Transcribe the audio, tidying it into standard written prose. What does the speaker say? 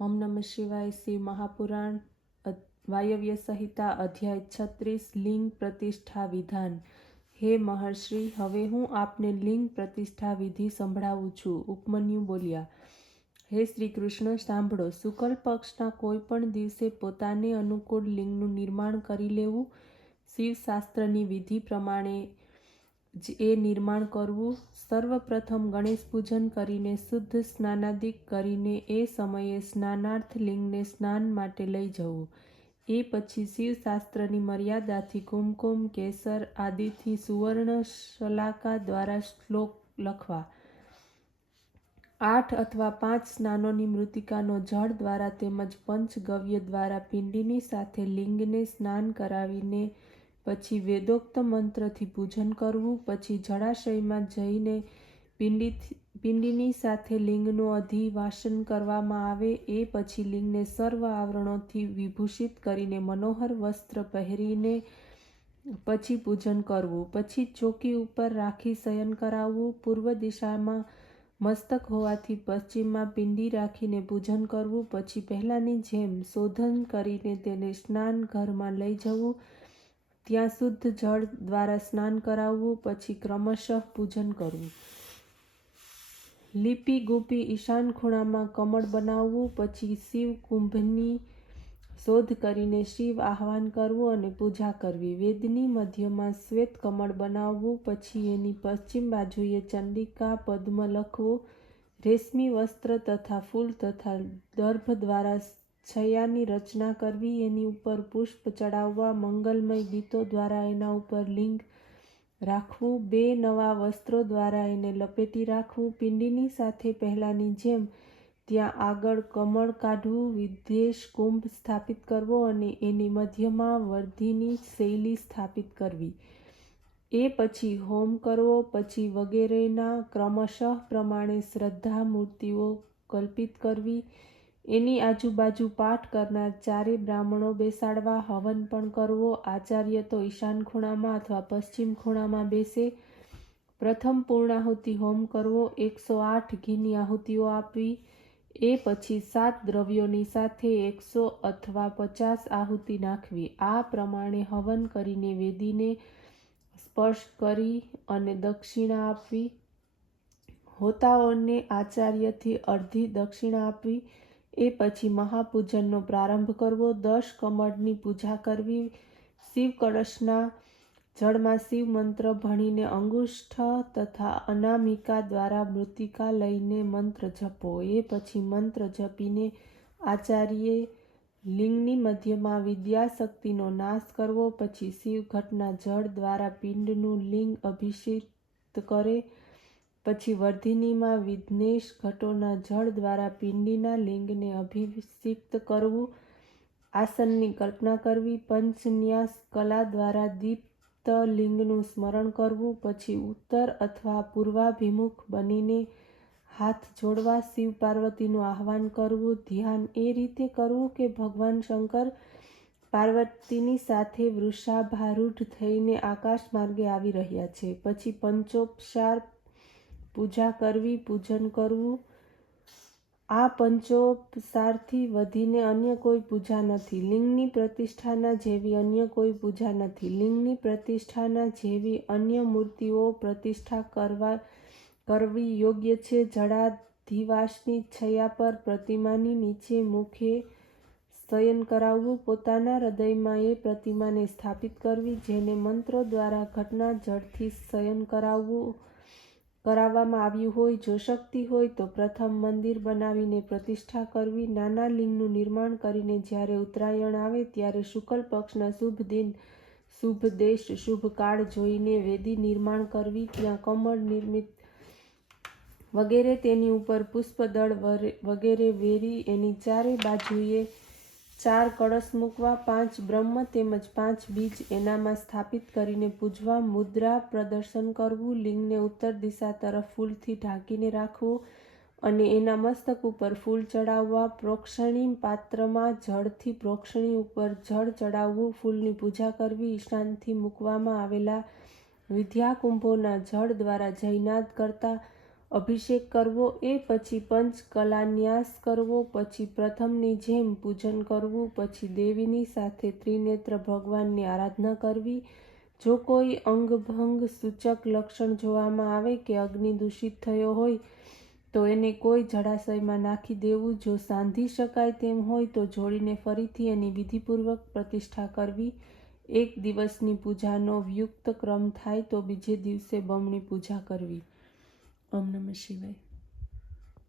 ઓમ નમઃ શિવાય. શિવ મહાપુરાણ વાયવ્ય સંહિતા અધ્યાય 36 લિંગ પ્રતિષ્ઠા વિધાન. હે મહર્ષિ, હવે હું આપને લિંગ પ્રતિષ્ઠા વિધિ સંભળાવું છું. ઉપમન્યુ બોલ્યા, હે શ્રી કૃષ્ણ, સાંભળો. શુક્લ પક્ષના કોઈ પણ દિવસે પોતાને અનુકૂળ લિંગનું નિર્માણ કરી લેવું. શિવશાસ્ત્રની વિધિ પ્રમાણે જ એ નિર્માણ કરવું. સર્વપ્રથમ ગણેશ પૂજન કરીને શુદ્ધ સ્નાનાદિક કરીને એ સમયે સ્નાનાર્થ લિંગને સ્નાન માટે લઈ જવું. એ પછી શિવશાસ્ત્રની મર્યાદાથી કુમકુમ કેસર આદિથી સુવર્ણ શલાકા દ્વારા શ્લોક લખવા. 8 અથવા 5 સ્નાનોની મૃત્તિકાનો જળ દ્વારા તેમજ પંચગવ્ય દ્વારા પિંડીની સાથે લિંગને સ્નાન કરાવીને પછી વેદોક્ત મંત્રથી પૂજન કરવું. પછી જળાશયમાં જઈને પિંડીની સાથે લિંગનું અધિવાસન કરવામાં આવે. એ પછી લિંગને સર્વ આવરણોથી વિભૂષિત કરીને મનોહર વસ્ત્ર પહેરીને પછી પૂજન કરવું. પછી ચોકી ઉપર રાખી શયન કરાવવું. પૂર્વ દિશામાં મસ્તક હોવાથી પશ્ચિમમાં પિંડી રાખીને પૂજન કરવું. પછી પહેલાંની જેમ શોધન કરીને તેને સ્નાન ઘરમાં લઈ જવું. ત્યાં શુદ્ધ જળ દ્વારા સ્નાન કરાવવું. પછી ક્રમશઃ પૂજન કરવું. લીપી ગુપી ઈશાન ખૂણામાં કમળ બનાવવું. પછી શિવ કુંભની શોધ કરીને શિવ આહ્વાન કરવું અને પૂજા કરવી. વેદની મધ્યમાં શ્વેત કમળ બનાવવું. પછી એની પશ્ચિમ બાજુએ ચંડિકા પદ્મ લખવું. રેશમી વસ્ત્ર તથા ફૂલ તથા દર્ભ દ્વારા છૈયાની રચના કરવી. એની ઉપર પુષ્પ ચડાવવા. મંગલમય ગીતો દ્વારા એના ઉપર લિંગ રાખવું. 2 નવા વસ્ત્રો દ્વારા એને લપેટી રાખવું. પિંડીની સાથે પહેલાંની જેમ ત્યાં આગળ કમળ કાઢવું. વિદેશ કુંભ સ્થાપિત કરવો અને એની મધ્યમાં વર્ધિની શૈલી સ્થાપિત કરવી. એ પછી હોમ કરવો. પછી વગેરેના ક્રમશઃ પ્રમાણે શ્રદ્ધા મૂર્તિઓ કલ્પિત કરવી. એની આજુબાજુ પાઠ કરનાર 4 બ્રાહ્મણો બેસાડવા. હવન પણ કરવો. આચાર્ય તો ઈશાન ખૂણામાં અથવા પશ્ચિમ ખૂણામાં બેસે. પ્રથમ પૂર્ણાહુતિ હોમ કરવો. 108 ઘીની આહુતિઓ આપવી. એ પછી 7 દ્રવ્યોની સાથે 100 અથવા 50 આહુતિ નાખવી. આ પ્રમાણે હવન કરીને વેદીને સ્પર્શ કરી અને દક્ષિણા આપવી. હોતાઓને આચાર્યથી અડધી દક્ષિણા આપવી. એ પછી મહાપૂજનનો પ્રારંભ કરવો. 10 કમળની પૂજા કરવી. શિવ કળશના જળમાં શિવ મંત્ર ભણીને અંગુષ્ઠ તથા અનામિકા દ્વારા મૃત્તિકા લઈને મંત્ર જપવો. એ પછી મંત્ર જપીને આચાર્યે લિંગની મધ્યમાં વિદ્યાશક્તિનો નાશ કરવો. પછી શિવ ઘટના જળ દ્વારા પિંડનું લિંગ અભિષિક્ત કરે. પછી વર્ધિનીમાં વિઘ્નેશ ઘટોના જળ દ્વારા પિંડીના લિંગને અભિષિક્ત કરવું. આસનની કલ્પના કરવી. પંચન્યાસ કલા દ્વારા દીપ્ત લિંગનું સ્મરણ કરવું. પછી ઉત્તર અથવા પૂર્વાભિમુખ બનીને હાથ જોડવા. શિવ પાર્વતીનું આહ્વાન કરવું. ધ્યાન એ રીતે કરવું કે ભગવાન શંકર પાર્વતીની સાથે વૃષાભારૂઢ થઈને આકાશ માર્ગે આવી રહ્યા છે. પછી પંચોપચાર પૂજા કરવી. પૂજન કરવું. આ પંચોપચારથી વધીને અન્ય કોઈ પૂજા નથી. લિંગની પ્રતિષ્ઠાના જેવી અન્ય કોઈ પૂજા નથી. લિંગની પ્રતિષ્ઠાના જેવી અન્ય મૂર્તિઓ પ્રતિષ્ઠા કરવી યોગ્ય છે. જળાધિવાસની છૈયા પર પ્રતિમાની નીચે મુખે શયન કરાવવું. પોતાના હૃદયમાં એ પ્રતિમાને સ્થાપિત કરવી. જેને મંત્રો દ્વારા ઘટના જળથી શયન કરાવવામાં આવ્યું હોય. જો શક્તિ હોય તો પ્રથમ મંદિર બનાવીને પ્રતિષ્ઠા કરવી. નાના લિંગનું નિર્માણ કરીને જ્યારે ઉત્તરાયણ આવે ત્યારે શુક્લ પક્ષના શુભ દિન, શુભ દેશ, શુભ કાળ જોઈને વેદી નિર્માણ કરવી. ત્યાં કમળ નિર્મિત વગેરે તેની ઉપર પુષ્પદળ વગેરે વેરી એની 4 બાજુએ 4 કળશ મૂકવા. 5 બ્રહ્મ તેમજ 5 બીજ એનામાં સ્થાપિત કરીને પૂજવા. મુદ્રા પ્રદર્શન કરવું. લિંગને ઉત્તર દિશા તરફ ફૂલથી ઢાંકીને રાખવું અને એના મસ્તક ઉપર ફૂલ ચડાવવા. પ્રોક્ષણી પાત્રમાં જળથી પ્રોક્ષણી ઉપર જળ ચડાવવું. ફૂલની પૂજા કરવી. ઈશાનથી મૂકવામાં આવેલા વિદ્યાકુંભોના જળ દ્વારા જયનાદ કરતા. અભિષેક કરવો, એ પછી પંચકલાન્યાસ કરવો, પછી પ્રથમની જેમ પૂજન કરવું, પછી દેવીની સાથે ત્રિનેત્ર ભગવાનની આરાધના કરવી. જો કોઈ અંગભંગ સૂચક લક્ષણ જોવામાં આવે કે અગ્નિ દૂષિત થયો હોય તો એને કોઈ જળાશયમાં નાખી દેવું. જો સાંધી શકાય તેમ હોય તો જોડીને ફરીથી એની વિધિપૂર્વક પ્રતિષ્ઠા કરવી. એક દિવસની પૂજાનો વ્યુક્ત ક્રમ થાય તો બીજે દિવસે બમણી પૂજા કરવી. ઓમ નમઃ શિવાય.